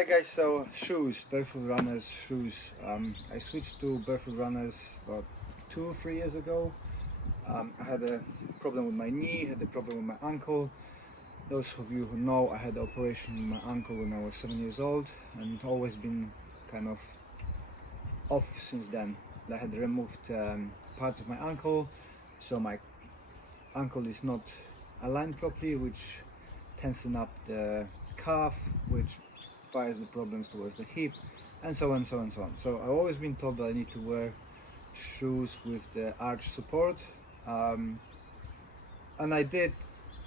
Hi guys, so shoes, barefoot runners shoes. I switched to barefoot runners about 2 or 3 years ago. I had a problem with my knee, had a problem with my ankle. Those of you who know, I had an operation in my ankle when I was 7 years old, and it's always been kind of off since then. I had removed parts of my ankle, so my ankle is not aligned properly, which tension up the calf, which fires the problems towards the hip, and so on, so on, so on. So I've always been told that I need to wear shoes with the arch support, and I did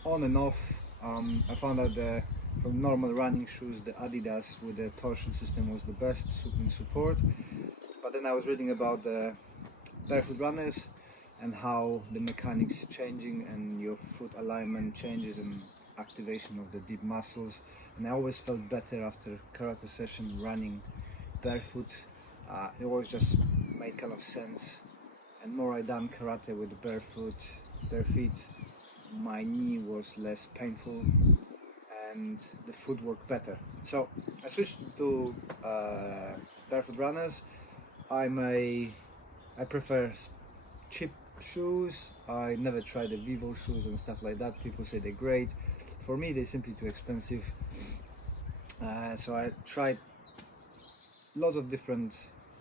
on and off. I found that from normal running shoes, the Adidas with the torsion system was the best in support. But then I was reading about the barefoot runners and how the mechanics changing and your foot alignment changes and activation of the deep muscles, and I always felt better after karate session running barefoot. It always just made kind of sense, and more I done karate with bare feet, my knee was less painful and the foot worked better. So I switched to barefoot runners. I prefer cheap shoes. I never tried the Vivo shoes and stuff like that. People say they're great. For me, they're simply too expensive. So I tried lots of different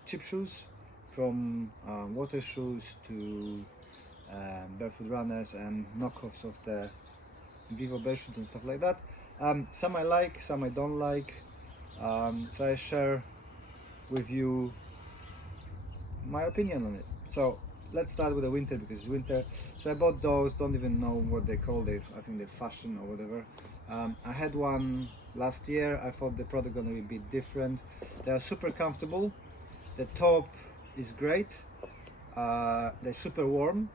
cheap shoes, from water shoes to barefoot runners and knockoffs of the Vivo bare shoes and stuff like that. Some I like, some I don't like. So I share with you my opinion on it. So let's start with the winter, because it's winter. So I bought those, don't even know what they call it. I think they're fashion or whatever. I had one last year. I thought the product gonna be a bit different. They are super comfortable. The top is great. They're super warm.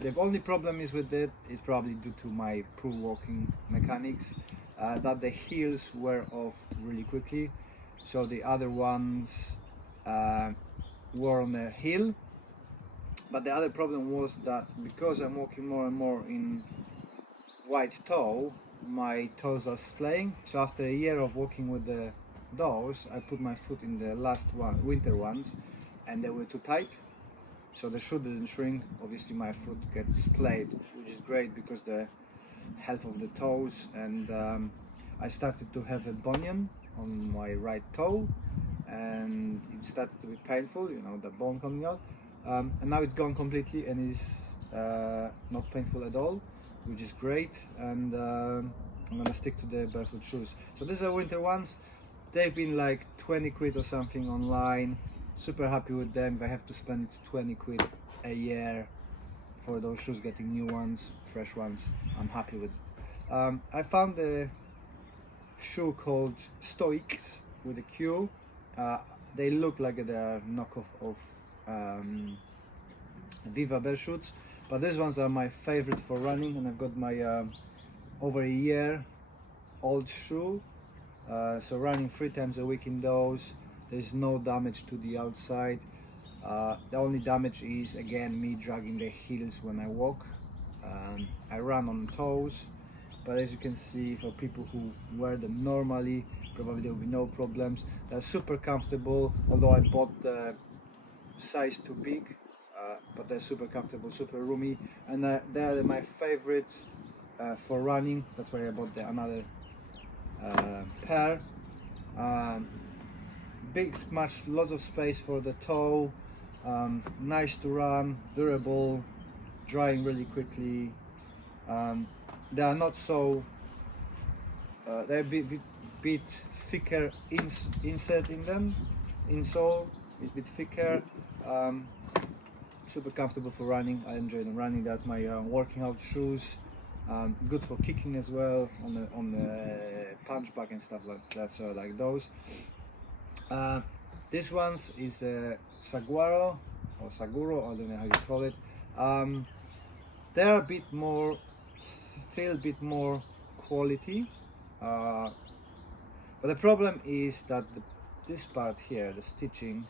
The only problem is with it is probably due to my poor walking mechanics, that the heels wear off really quickly. So the other ones were on the heel, but the other problem was that because I'm walking more and more in wide toe, my toes are splaying. So after a year of walking with those, I put my foot in the last winter ones, and they were too tight. So the shoe didn't shrink. Obviously my foot gets splayed, which is great because the health of the toes, and I started to have a bunion on my right toe, and it started to be painful, the bone coming out, and now it's gone completely and is not painful at all, which is great. And I'm gonna stick to the barefoot shoes. So these are winter ones. They've been like 20 quid or something online. Super happy with them. If I have to spend 20 quid a year for those shoes, getting new ones, fresh ones, I'm happy with it. I found a shoe called Stoics with a Q. They look like they're knockoff of Viva bare shoes, but these ones are my favorite for running, and I've got my over a year old shoe. So running 3 times a week in those. There's no damage to the outside. The only damage is, again, me dragging the heels when I walk. I run on toes, but as you can see, for people who wear them normally, probably there will be no problems. They're super comfortable, although I bought the size too big, but they're super comfortable, super roomy, and they're my favorite for running. That's why I bought another pair. Big, much, lots of space for the toe, nice to run, durable, drying really quickly. They are not so, they're a bit thicker insert in them. Insole is a bit thicker. Super comfortable for running. I enjoy them running. That's my working out shoes. Good for kicking as well on the punch bag and stuff like that. So I like those. This one's is the Saguaro or Saguro, I don't know how you call it. They're a bit more, feel a bit more quality, but the problem is that this part here, the stitching,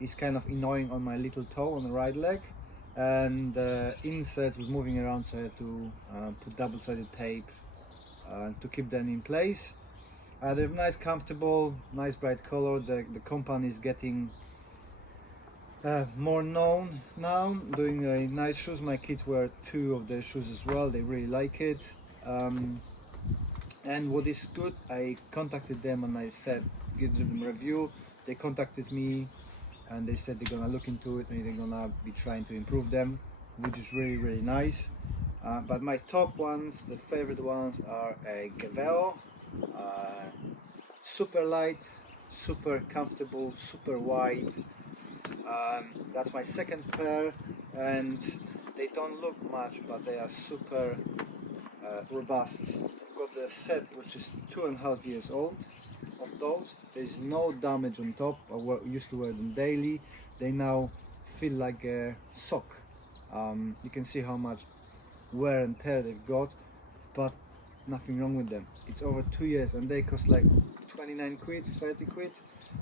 is kind of annoying on my little toe on the right leg, and the inserts was moving around, so I had to put double-sided tape to keep them in place. They're nice, comfortable, nice bright color. The company is getting more known now, doing nice shoes. My kids wear two of their shoes as well. They really like it. And what is good, I contacted them and I said, give them a review. They contacted me and they said they're gonna look into it and they're gonna be trying to improve them, which is really, really nice. But my top ones, the favorite ones, are a Gaveo, super light, super comfortable, super wide. That's my second pair, and they don't look much, but they are super robust. I've got the set which is 2.5 years old of those. There's no damage on top. Used to wear them daily. They now feel like a sock. You can see how much wear and tear they've got, but nothing wrong with them. It's over 2 years and they cost like 29 quid, 30 quid.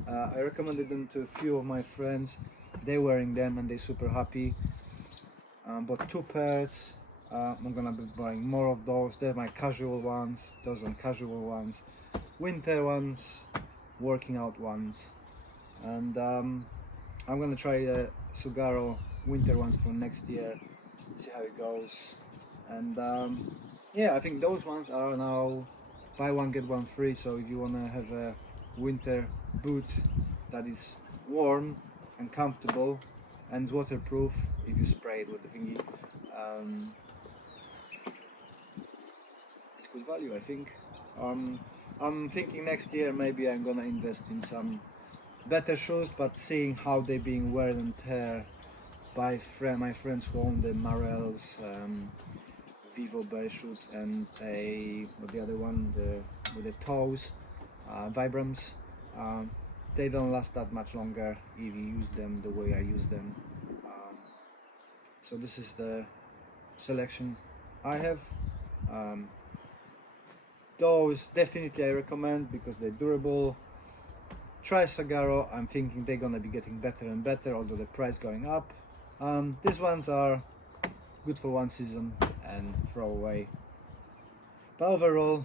I recommended them to a few of my friends. They're wearing them and they're super happy. Bought two pairs. I'm gonna be buying more of those. They're my casual ones. Those are casual ones. Winter ones, working out ones. And I'm gonna try the Sugaro winter ones for next year. See how it goes. And yeah, I think those ones are now buy one get one free. So if you wanna have a winter boot that is warm and comfortable and waterproof, if you spray it with the thingy, it's good value, I think. I'm thinking next year maybe I'm gonna invest in some better shoes, but seeing how they're being wear and tear by my friends who own the Marells, Vivo Barefoot, and the other one, with the toes, Vibrams. They don't last that much longer if you use them the way I use them. So this is the selection I have. Those definitely I recommend because they're durable. Try Sagaro. I'm thinking they're gonna be getting better and better, although the price going up. These ones are good for one season and throw away. But overall,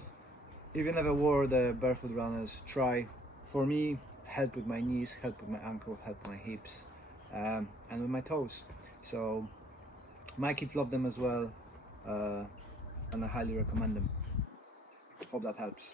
if you never wore the barefoot runners, try. For me, help with my knees, help with my ankle, help with my hips, and with my toes. So my kids love them as well, and I highly recommend them. Hope that helps.